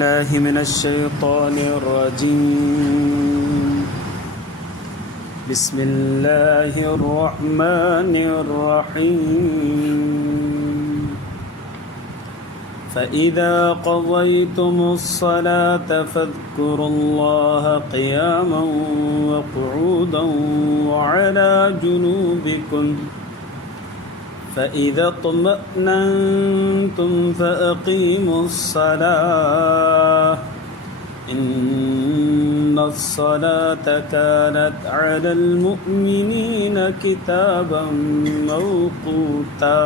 الله من الشيطان الرجيم. بسم الله الرحمن الرحيم. فإذا قضيتم الصلاة فاذكروا الله قياما وقعودا وعلى جنوبكم فإذا اطمأننتم فأقيموا الصلاة إن الصلاة كانت على المؤمنين كتابا موقوتا.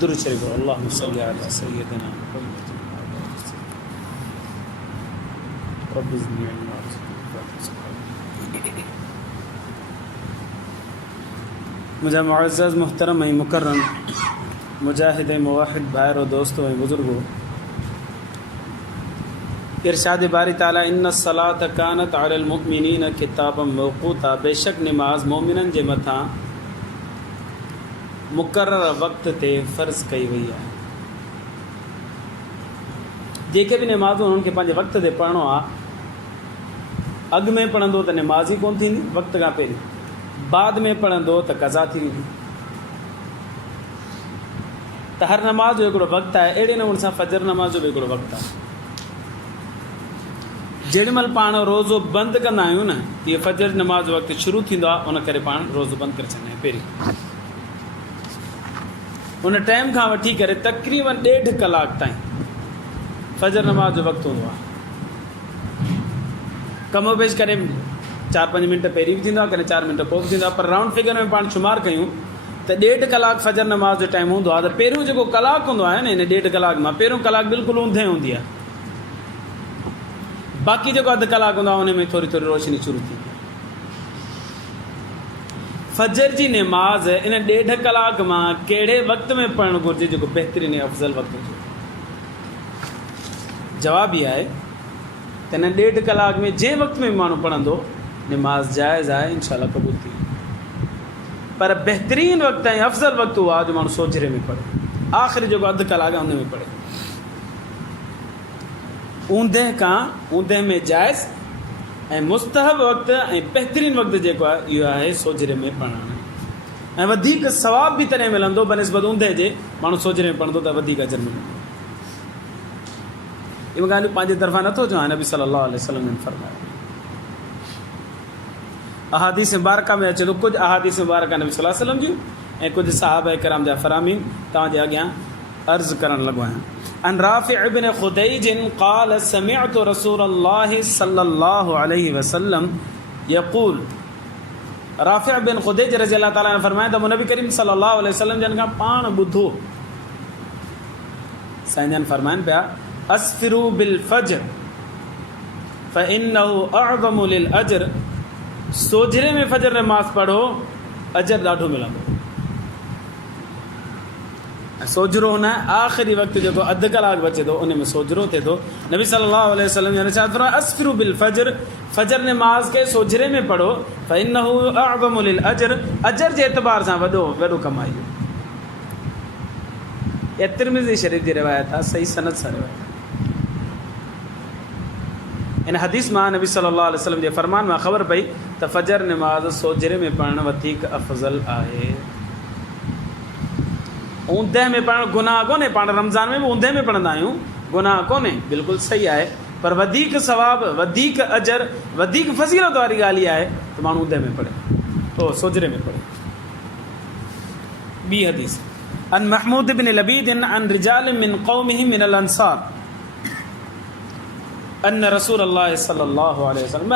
درود شريف. اللهم صل على سيدنا محمد رب زدني علما. मुझा मुअज़्ज़ज़ मुहतरम ऐं मुकर्रम मुजाहिद मुवाहिद भाइर और दोस्तों ऐं बुज़ुर्गो, इरशाद बारी ताला इन्न सलात कानत अलल मुमिनीन किताबम मौक़ूता, बेशक नमाज मोमिनन जे मथां मुक़र्रर वक़्त ते फ़र्ज़ कई वई आहे। जेके बि नमाज़ उन्हनि खे पंहिंजे वक़्त ते पढ़णो आहे, अॻु में पढ़ंदो त नमाज़ ई कोन थींदी वक़्त खां पहिरीं, बाद में पढ़ंदो त क़ज़ा थी वेंदी। त हर नमाज़ जो हिकिड़ो वक़्तु आहे। अहिड़े नमूने सां फ़जर नमाज़ जो बि हिकिड़ो वक़्तु आहे। जेॾीमहिल पाण रोज़ो बंदि कंदा आहियूं न, इहे फ़जर नमाज़ जो वक़्तु शुरू थींदो आहे, उन करे पाण रोज़ो बंदि करे छॾींदा आहियूं। पहिरीं उन टाइम खां वठी करे तक़रीबन 1.5 कलाक ताईं फ़जर नमाज़ जो वक़्तु हूंदो आहे। कमो बेश करे 4-5 मिंट पहिरीं बि थींदो आहे, कॾहिं 4 मिंट पोइ बि थींदो आहे, पर राउंड फिगर में पाण शुमार कयूं त 1.5 कलाक फ़जर नमाज़ जो टाइम हूंदो आहे। त पहिरियों जेको कलाकु हूंदो आहे न, इन 1.5 कलाक मां पहिरियों कलाक बिल्कुलु ऊंधे हूंदी आहे, बाक़ी जेको अधु कलाक हूंदो आहे उन में थोरी थोरी रोशनी शुरू थींदी आहे। फ़जर जी नमाज़ इन 1.5 कलाक मां कहिड़े वक़्त में पढ़णु घुरिजे जेको बहितरीन अफ़ज़ल वक़्तु हुजे? जवाब इहा आहे त इन 1.5 कलाक में जंहिं वक़्त में माण्हू पढ़ंदो नमाज जायज़ आहे, इंशाअल्लाह क़बूल थी। पर बहितरीन वक़्तु ऐं अफ़ज़ल वक़्तु उहो आहे जो माण्हू सोझरे में पढ़े, आख़िरी जेको अधु कलाक आहे उन में पढ़े। ऊंदे में जायज़ ऐं मुस्तहब वक़्तु ऐं बहितरीन वक़्तु जेको आहे इहो आहे सोझरे में पढ़णु, ऐं वधीक सवाब बि तॾहिं मिलंदो बनिस्बत ऊंदे जे। माण्हू सोझरे में पढ़ंदो त वधीक अजर मिलंदो। इहे ॻाल्हियूं पंहिंजे तरफ़ां नथो चवां, नबी सल्लल्लाहु अलैहि वसल्लम ने फ़रमायो। अहादीस मुबारका में अचे थो, कुझु अहादीस मुबारका नबी सल्लल्लाहु अलैहि वसल्लम जूं ऐं कुझु सहाबा किराम जा फ़रामीन तव्हांजे अॻियां अर्ज़ करणु लॻो आहियां। अन राफ़िअ इब्न ख़ुदैज क़ाल समिअतु रसूलल्लाहि सल्लल्लाहु अलैहि वसल्लम यक़ूल, राफ़िअ बिन ख़ुदैज रज़ियल्लाहु ताला ने फ़रमाया त नबी करीम सल्लल्लाहु अलैहि वसल्लम जन खां पाण ॿुधो, साईं जन फ़रमाइनि पिया अस्फ़िरू बिल फ़ज्र फ़इन्नहु अअज़मु लिल अज्र, सोझरे में फ़जर नमाज़ पढ़ो, अजर ॾाढो मिलंदो। ऐं सोझरो हुन आख़िरी वक़्तु जेको अधु कलाक बचे थो उन में सोझरो थिए थो। नबी सल्लल्लाहु अलैहि वसल्लम ने इरशाद फरमाया अस्फ़िरू बिल फ़ज्र, फ़जर नमाज़ खे सोझरे में पढ़ो, फ़इन्नहु अअज़मु लिल अज्र, अजर जे एतबार सां वॾो कमाई। इहा तिरमिज़ी शरीफ़ जी रिवायत आहे, सही सनद सां रिवायत। इन हदीस मां नबी सल्लल्लाहु अलैहि वसल्लम जे फ़रमान मां ख़बर पई त फ़जर नमाज़ सोझरे में पढ़णु वधीक अफ़ज़ल आहे। ऊंदे में पढ़णु गुनाह कोन्हे, पाण रमज़ान में बि ऊंदे में पढ़ंदा आहियूं, गुनाह कोन्हे, बिल्कुलु सही आहे। पर वधीक सवाब, वधीक अजर, वधीक फ़ज़ीलत वारी ॻाल्हि इहा आहे त माण्हू ऊंदे में पढ़े, तो सोझरे में पढ़े। ॿी हदीस अन महमूद बिन लबीद अन रिजाल मिन क़ौमिहि मिनल अंसार अन रसूलल्लाह सल्लल्लाहु अलैहि वसल्लम,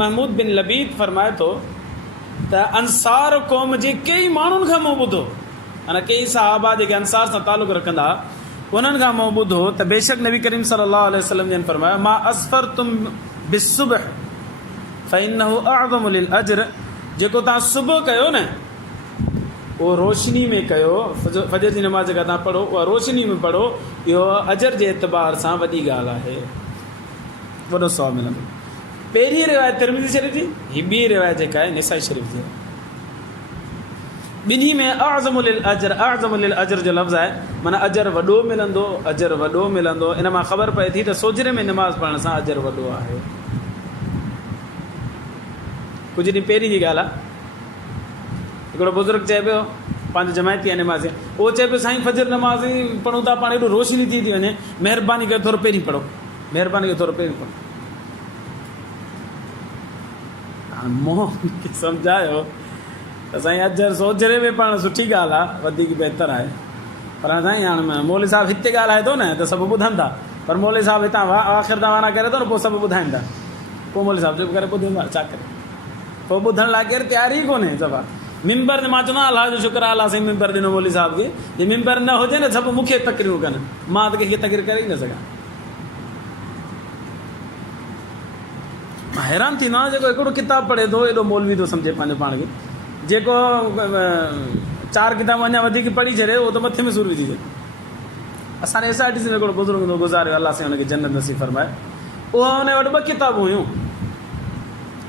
महमूद बिन लबीद फरमाए थो त अंसार क़ौम जे कई माण्हुनि खां मूं ॿुधो, अने कई सहाबा जेके अंसार सां तालुक़ रखंदा उन्हनि खां मूं ॿुधो त बेशक नबी करीम सल्लल्लाहु अलैहि वसल्लम जन फरमायो मा अस्फरतुम बिस्सुबह फ़इन्नहु अअज़मु लिल अज्र, जेको तव्हां सुबुह कयो न उहो रोशनी में कयो, फ़जर जी नमाज़ जेका तव्हां पढ़ो उहा रोशनी में पढ़ो, इहो अजर जे एतबार सां वॾी ॻाल्हि आहे, वॾो सवाबु मिलंदो। पहिरीं रिवायत तिरमिज़ी शरीफ़ जी, हीअ ॿी रिवायत जेका आहे निसाई शरीफ़ जी। ॿिन्ही में अज़मुल अजर जो लफ़्ज़ आहे, माना अजर वॾो मिलंदो, अजर वॾो मिलंदो। इन मां ख़बर पए थी त सोजरे में नमाज़ पढ़ण सां अजर वॾो आहे। कुझु ॾींहं पहिरीं जी ॻाल्हि आहे, हिकिड़ो बुज़ुर्ग चए पियो, पंहिंजो जमायती आहे नमाज़ी, उहो चए पियो साईं फजर नमाज़ पढ़ूं था, पाण एॾो रोशनी थी वञे, महिरबानी करे थोरो पहिरीं पढ़ो, महिरबानी करे थोरो पहिरीं पढ़ो। हाणे मूंखे सम्झायो त साईं अजर सोजरे में पढ़णु सुठी ॻाल्हि आहे, वधीक बहितर आहे, पर साईं हाणे मौलवी साहिबु हिते ॻाल्हाए थो न त सभु ॿुधनि था, पर मौलवी साहिबु हितां आख़िर दवाना करे थो न, पोइ सभु ॿुधाइनि था, पोइ मौलवी साहिबु चुप करे ॿुधंदा छा करे, पोइ ॿुधण लाइ केरु तयारी ई कोन्हे। सभा मिंबर मां चवंदो आहियां अलाह जो शुक्र आहे, अलाह साईं मिंबर ॾिनो मौलवी साहिब खे, जे मिंबर न हुजे न सभु मूंखे तकरियूं कनि, मां त कंहिंखे तकरीर करे ई न सघां। मां हैरान थींदो आहियां, जेको हिकिड़ो किताबु पढ़े थो एॾो मौलवी थो सम्झे पंहिंजो पाण खे, जेको 4 किताब अञा वधीक पढ़ी छॾे उहो त मथे में सूर विझी छॾे। असांजे SRTC में हिकिड़ो बुज़ुर्ग हूंदो गुज़ारियो, अलाह साईं हुनखे जन्नत नसीब फरमाए, उहा हुन वटि 2 किताबूं हुयूं,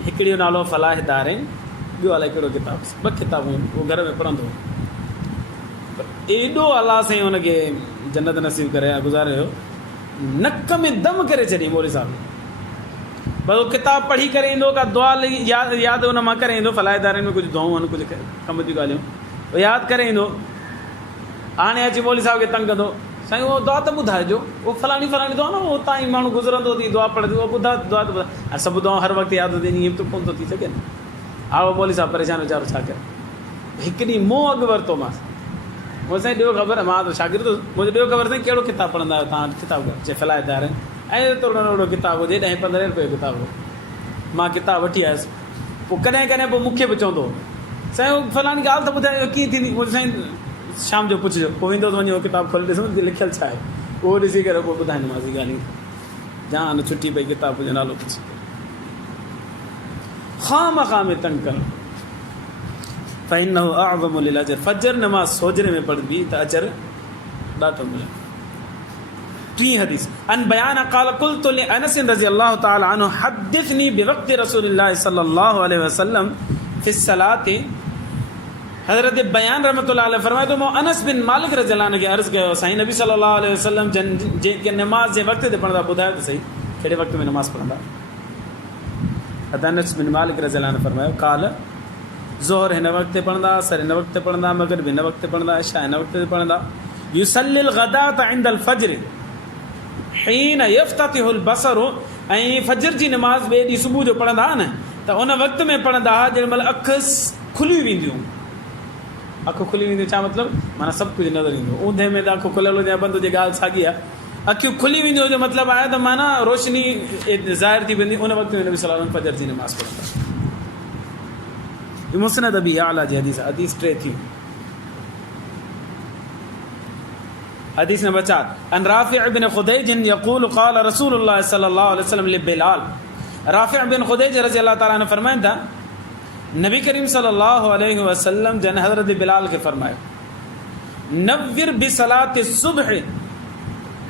हिकिड़ी जो नालो फलाह दारैन, ॿियो अलाए कहिड़ो किताबु, 2 किताबूं हुयूं, उहो घर में पढ़ंदो हो। एॾो अलाह साईं हुनखे जन्नत नसीब करे गुज़ारियो, नक में दम करे छॾी मौलवी साहिब, बस वो किताब पढ़ी करे ईंदो, का दुआ यादि हुन मां करे ईंदो, फलाइदारनि में कुझु दुआऊं आहिनि, कुझु कम जूं ॻाल्हियूं उहो यादि करे ईंदो। हाणे अची मौलवी साहिब खे तंग कंदो, साईं उहो दुआ त ॿुधाइजो, उहो फलाणी दुआ न, उहो उतां ई माण्हू गुज़रंदो थी दुआ पढ़ंदो, उहो ॿुधा दुआ त ॿुधाए, ऐं सभु दुआ हर वक़्तु यादि हुजे ईअं त कोन थो थी सघे न। हा उहो मौलवी साहिबु परेशान वीचारो छा करे। हिकु ॾींहुं मूं अॻु वरितोमांसि, मुंहिंजो साईं ॾियो ख़बर, मां त शागिर्द, मुंहिंजो ॾियो ख़बर साईं कहिड़ो किताबु पढ़ंदा आहियो तव्हां, किताबु चए फलाइदारनि, ऐं थोरो नंढो किताबु हुजे 10-15 रुपए जो किताबु हो, मां किताबु वठी आयुसि। पोइ कॾहिं कॾहिं पोइ मूंखे बि चवंदो साईं उहो फलाणी ॻाल्हि त ॿुधायो कीअं थींदी, मुंहिंजो साईं शाम जो पुछिजो, पोइ वेंदोसि वञी उहो किताबु खोले ॾिसंदुसि लिखियलु छा आहे, उहो ॾिसी करे पोइ ॿुधाईंदोमांसि ॻाल्हियूं, जान छुटी पई किताब जो नालो पुछी खाम में तंग कनि। फ़इन्नहु अअज़मु लिल अजर, फजर नमाज़ सोजरे में पढ़बी त अजर ॾाढो मिले। 3 हदीस अन बयान क़ाल क़ुल्तु लिअनस रज़ियल्लाहु तआला अन्हु हद्दिथनी बिवक़्ति रसूलिल्लाह सल्लल्लाहु अलैहि वसल्लम फ़ी सलाति। हज़रत बयान रहमतुल्लाह अलैहि फरमाए तो मैं अनस बिन मालिक रज़ियल्लाहु अन्हु खे अर्ज़ कयो, साईं नबी सल्लल्लाहु अलैहि वसल्लम जे नमाज़ जे वक़्त ते पढ़ंदा, ॿुधायो त सही कहिड़े वक़्त में नमाज़ पढ़ंदा। अनस बिन मालिक रज़ियल्लाहु अन्हु फरमायो काल ज़ोहर हिन वक़्त ते पढ़ंदा, असर हिन वक़्त ते पढ़ंदा, मग़रिब हिन वक़्त ते पढ़ंदा, इशा हिन वक़्त ते पढ़ंदा, युसल्लिल ग़दात इंदल फज्र हीन यफ्ततिहुल बसरु, ऐं फजर जी नमाज़ ॿिए ॾींहुं सुबुह जो पढ़ंदा न त उन वक़्त में पढ़ंदा जेॾी महिल अखि खुली वेंदियूं। अखि खुली वेंदियूं छा मतिलबु, माना सभु कुझु नज़र ईंदो, ऊंधे में त अखि खुलियल हुजे बंदि हुजे ॻाल्हि साॻी आहे, अखियूं खुली वेंदियूं जो मतिलबु आहे त माना रोशनी ज़ाहिर थी वेंदी, उन वक़्त में नबी सल्लल्लाहु अलैहि वसल्लम फजर जी नमाज़ पढ़ंदा। मुस्नद अबी आला जी हदीस 3 थी। हदीस नंबर 4 अन राफ़िअ बिन ख़ुदैज यक़ूल क़ाल रसूलुल्लाह सल्लल्लाहु अलैहि वसल्लम लिबिलाल। राफ़िअ बिन ख़ुदैज रज़ियल्लाहु ताला अन्हु फरमाइनि था नबी करीम सल्लल्लाहु अलैहि वसल्लम जन हज़रत बिलाल खे फरमायो नव्विर बिसलाति सुबह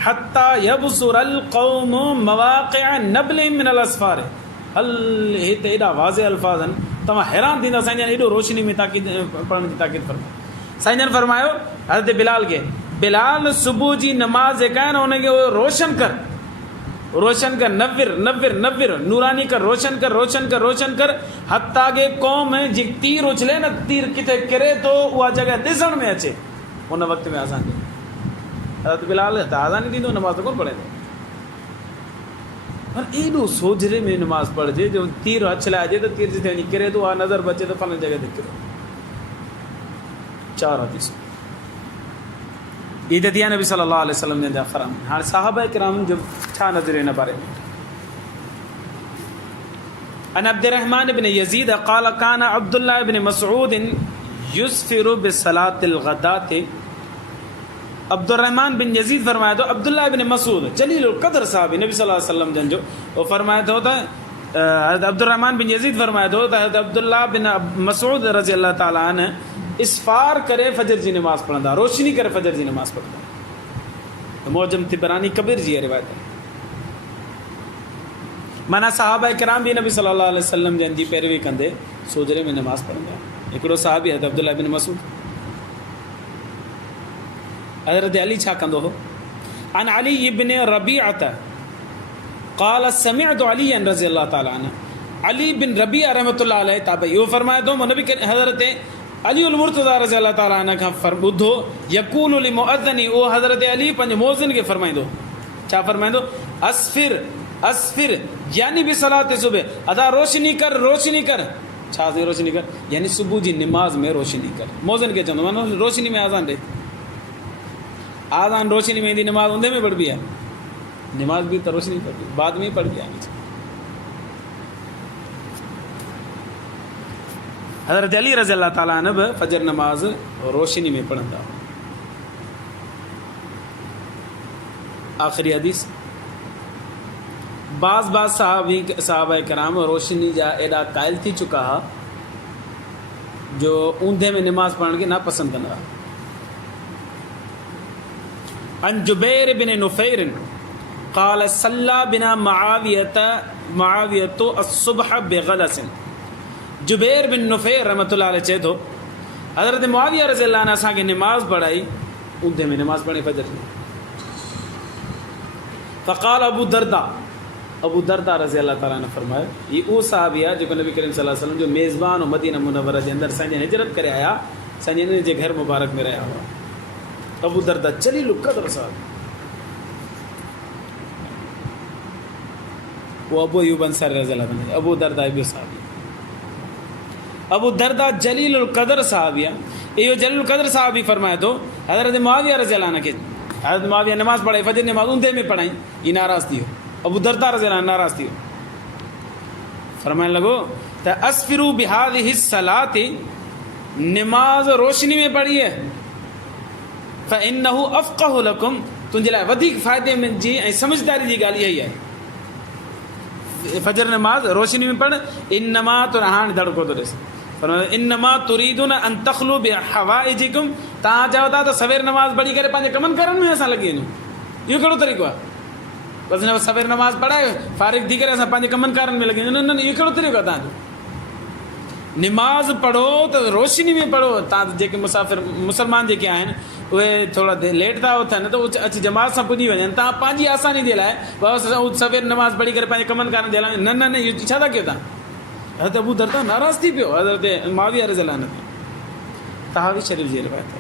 हत्ता यबसुरल क़ौम मवाक़िअ नबलिन मिनल अस्फ़ार। हल हिते एॾा वाज़े अल्फाज़ आहिनि, तव्हां हैरान थींदा। साईं जन एॾो रोशनी में ताक़ीद पढ़ण जी ताक़ीद फरमायो। साईं जन फरमायो हज़रत बिलाल खे, बिलाल सुबुह जी नमाज़ जेका आहे न उनखे रोशन कर, रोशन कर, नव्विर नव्विर नव्विर, नूरानी कर, रोशन कर, रोशन कर, रोशन कर, हत्ता के क़ौम जी तीर उछले न, तीर किथे किरे तो उहा जॻह ॾिसण में अचे, उन वक़्त में आज़ान ॾे। हज़रत बिलाल त आज़ान ॾींदो, नमाज़ त कोन पढ़ंदो, पर एॾो सोजरे में नमाज़ पढ़जे जो तीर हथ लाइजे त तीर जिते वञी किरे थो, उहा नज़र बचे त फलाणी जॻह ते किरे। 4 हदीस ईद थी नबी सल्लल्लाहु अलैहि वसल्लम जा फरम। हाणे साहबा किराम जो छा नज़र हिन बारे में। अन अब्दुर्रहमान बिन यजीद क़ाल कान अब्दुल्लाह बिन मसऊद युस्फिरु बिसलातिल ग़दात। अब्दुर्रहमान बिन यजीद फरमाए तो अब्दुल्लाह बिन मसूद जलीलुल क़द्र साहबी नबी सल्लल्लाहु अलैहि वसल्लम जन जो वो फरमाए तो अब्दुर्रहमान बिन यजीद फरमाए तो अब्दुल्लाह बिन मसूद रज़ी अल्लाह ताला अन्हु इसफार करे फजर जी नमाज़ पढ़ंदा, रोशनी करे फजर जी नमाज़ पढ़ंदा। मौजम तिबरानी कबीर जी रिवायत है। माना साहबा किराम भी नबी सल्लल्लाहु अलैहि वसल्लम जन जी पैरवी कंदे सोजरे में नमाज़ पढ़ंदा। हिकिड़ो साहबी है अब्दुल्लाह बिन मसूद, हज़रत अली छा कंदो हो? अन अली इब्न रबीअत क़ाल समिअतु अली रज़ी अल्लाह ताला अन्हु, अली बिन रबीअ रहमतुल्लाह अलैह ताबई इहो फरमाए थो, नबी हज़रत अली उल मुर्तज़ा रज़ी अल्लाह ताला अन्हु खां ॿुधो, यक़ूलु लि मुअद्दिनी, उहो हज़रत अली पंहिंजे मुअज़्ज़िन खे फरमाईंदो, छा फरमाईंदो? अस्फिर अस्फिर यानी बि सलात सुबह, अदा रोशनी कर, रोशनी कर। छा थी रोशनी कर? यानी सुबुह जी निमाज़ में रोशनी कर। मुअज़्ज़िन खे चवंदो मानो रोशनी में आज़ान ॾे। आज़ान रोशनी में ईंदी, निमाज़ उंदे में पढ़बी आहे, निमाज़ भी तो रोशनी पढ़बी, बाद में ही पढ़बी आहे। हज़रत अली रज़ी अल्लाह ताला अन्हु बि फजर नमाज रोशनी में पढ़ंदा। आख़िरी हदीस, बाज़ सहाबा कराम रोशनी जा एॾा क़ाइल थी चुका हा जो ऊंधे में निमाज़ पढ़ण खे नापसंद कंदा। अन जुबैर बिन नुफैर क़ाल सल्ला बिना मुआवियतु अस्सुबह बिग़लसिन। जुबैर बिन नुफैर रहमतुल्लाह अलैह चए थो, हज़रत मुआविया रज़ी अल्लाह अन्हु असांखे निमाज़ पढ़ाई, ऊंधे में निमाज़ पढ़ी फजर में। फ़क़ाल अबू दरदा रज़ी अल्लाह ताला ने फरमायो, ये उहो सहाबी आहे जेको नबी करीम सल्लल्लाहु अलैहि वसल्लम जो मेज़बान मदीना मुनव्वरा जे अंदरि संजय हिजरत करे आया, संजय जे घर मुबारक में रहिया हुआ। अबू दरदा जलील क़द्र साहब, वो अबू अय्यूब अंसारी रज़ी अल्लाह ताला, अबू दरदा इब्न साहबी, अबू दरदा जलील क़द्र साहबी आहे। इहो जलील क़द्र साहबी फरमाए थो, हज़रत मुआविया रज़ी अल्लाह अन्हु खे, हज़रत मुआविया नमाज़ पढ़ाई, फजर नमाज़ ऊंधे में पढ़ाई, ये नाराज़ थी वियो। अबू दरदा रज़ी अल्लाह नाराज़ थी वियो, फरमाइण लॻो त अस्फिरू बिहादिहि सलाति, निमाज़ रोशनी में पढ़ी है, फ़इन्नहु अफ़क़हु लकुम, तुंहिंजे लाइ वधीक फ़ाइदे में जी ऐं समझदारी जी ॻाल्हि इहा ई आहे। फजर नमाज रोशनी में पढ़, इन्नमा तो हाणे धड़को थो ॾिस, इन्नमा तुरीदुन अन तख़लू बिहवाइजिकुम, तव्हां चओ था त सवेर नमाज़ पढ़ी करे पंहिंजे कमनि करण में असां लॻी वञूं, इहो कहिड़ो तरीक़ो आहे? बसि न सवेर नमाज़ पढ़ाए फारिग थी करे असां पंहिंजे कमनि करण में लॻी वञूं, न इहो कहिड़ो तरीक़ो आहे तव्हांजो? निमाज़ पढ़ो त रोशनी में पढ़ो। तव्हां जेके मुसाफ़िर मुसलमान जेके आहिनि उहे थोरा लेट था उथनि त उहे अची जमात सां पुॼी वञनि, तव्हां पंहिंजी आसानी जे लाइ बसि सवेर नमाज़ पढ़ी करे पंहिंजे कमनि करण जे लाइ, न न न इहो छा था कयो तव्हां? हज़रत अबू दरदा नाराज़ थी पियो, हज़रत मुआविया रज़ी अल्लाह अन्हु तहावी शरीफ़ जी रिवायत आहे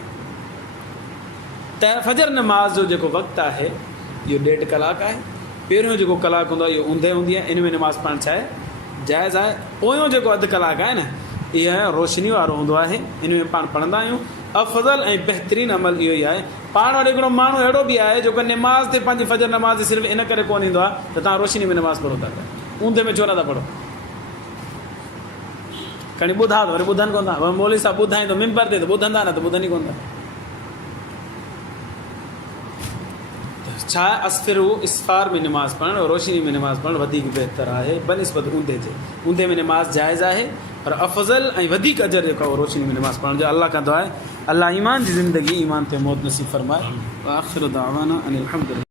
त फजर नमाज़ जो जेको वक़्तु आहे इहो 1.5 कलाक आहे। पहिरियों जेको कलाक हूंदो आहे इहो ऊंधे हूंदी आहे, इन में नमाज़ पढ़णु छा आहे जाइज़ आहे। पोयों जेको अधु कलाक आहे न, इहा रोशनी वारो हूंदो आहे, इन में पाण पढ़ंदा आहियूं। अफ़ज़ल ऐं बहितरीनु अमल इहो ई आहे। पाण वटि हिकिड़ो माण्हू अहिड़ो बि आहे जेको नमाज़ ते पंहिंजी फजर नमाज़ सिर्फ़ु इन करे कोन ईंदो आहे त तव्हां रोशनी में नमाज़ पढ़ो था, ऊंधे में छो नथा पढ़ो? खणी ॿुधा त वरी ॿुधनि कोन था, मौलवी साहब ॿुधाईंदो मिंबर ते त ॿुधंदा न, त ॿुधनि ई कोन था। छा अस्फिरू इसफार में नमाज़ पढ़णु, रोशनी में नमाज़ पढ़णु वधीक बहितर आहे बनिस्बत ऊंधे जे। ऊंधे में नमाज़ जाइज़ आहे, पर अफ़ज़ल ऐं वधीक अजर जेको आहे रोशनी में नमाज़ पढ़ण जो। अल्लाह खां दुआ आहे अल्लाह ईमान जी ज़िंदगी ईमान ते मौत नसीब फरमाए। आख़िर दावाना अनिल हम्दुलिल्लाह।